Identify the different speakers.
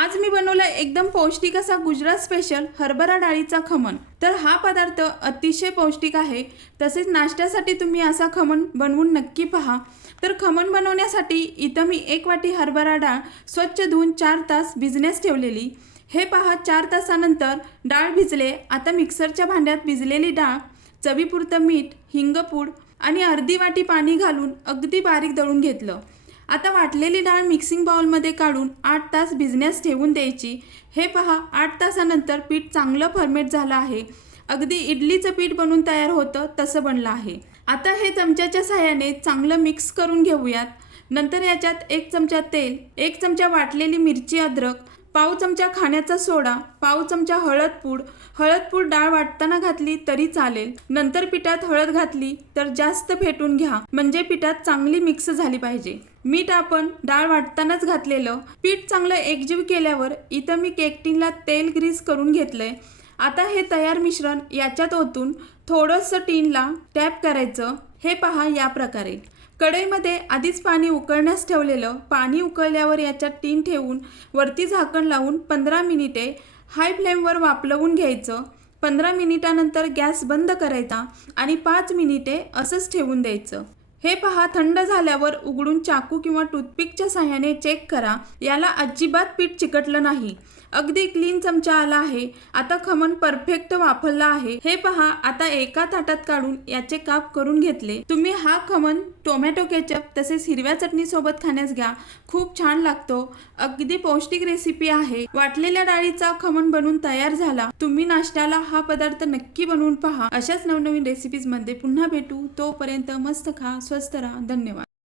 Speaker 1: आज मी बनवलं एकदम पौष्टिक असा गुजरात स्पेशल हरभरा डाळीचा खमण. तर हा पदार्थ अतिशय पौष्टिक आहे. तसेच नाश्त्यासाठी तुम्ही असा खमण बनवून नक्की पहा. तर खमण बनवण्यासाठी इथं मी एक वाटी हरभरा डाळ स्वच्छ धुवून चार तास भिजण्यास ठेवलेली. हे पहा चार तासानंतर डाळ भिजले. आता मिक्सरच्या भांड्यात भिजलेली डाळ चवीपुरतं मीठ हिंगपूड आणि अर्धी वाटी पाणी घालून अगदी बारीक दळून घेतलं. आता वाटलेली डाळ मिक्सिंग बाउलमध्ये काढून आठ तास भिजण्यास ठेवून द्यायची. हे पहा आठ तासानंतर पीठ चांगलं फर्मेट झालं आहे. अगदी इडलीचं पीठ बनून तयार होतं तसं बनलं आहे. आता हे चमच्याच्या सहाय्याने चांगलं मिक्स करून घेऊयात. नंतर याच्यात एक चमचा तेल एक चमचा वाटलेली मिरची अद्रक पाव चमचा खाण्याचा सोडा पाव चमचा हळद पूड. हळद पूड डाळ वाटताना घातली तरी चालेल. नंतर पिठात हळद घातली तर जास्त फेटून घ्या. म्हणजे पिठात चांगली मिक्स झाली पाहिजे. मीठ आपण डाळ वाटतानाच घातलेलं. पीठ चांगलं एकजीव केल्यावर इथं मी केकटिनला तेल ग्रीस करून घेतलंय. आता हे तयार मिश्रण याच्यात ओतून थोडंसं टीनला टॅप करायचं. हे पहा या प्रकारे. कढईमध्ये आधीच पाणी उकळण्यास ठेवलेलं पाणी उकळल्यावर याच्यात टीन ठेवून वरती झाकण लावून पंधरा मिनिटे हाय फ्लेमवर वापलवून घ्यायचं. पंधरा मिनिटानंतर गॅस बंद करायचा आणि पाच मिनिटे असंच ठेवून द्यायचं. हे पहा थंड झाल्यावर उघडून चाकू किंवा टूथपिकच्या साह्याने चेक करा. याला अजिबात पीठ चिकटलं नाही. अगदी क्लीन चमचा आला आहे. आता खमण परफेक्ट वापरला आहे. हे पहा आता एका ताटात काढून याचे काप करून घेतले. तुम्ही हा खमण टोमॅटो केचप तसेच हिरव्या चटणी सोबत खाण्यास घ्या. खूप छान लागतो. अगदी पौष्टिक रेसिपी आहे. वाटलेल्या डाळीचा खमण बनवून तयार झाला. तुम्ही नाश्त्याला हा पदार्थ नक्की बनवून पहा. अशाच नवनवीन रेसिपीजमध्ये पुन्हा भेटू. तोपर्यंत मस्त खा स्वस्त राहा. धन्यवाद.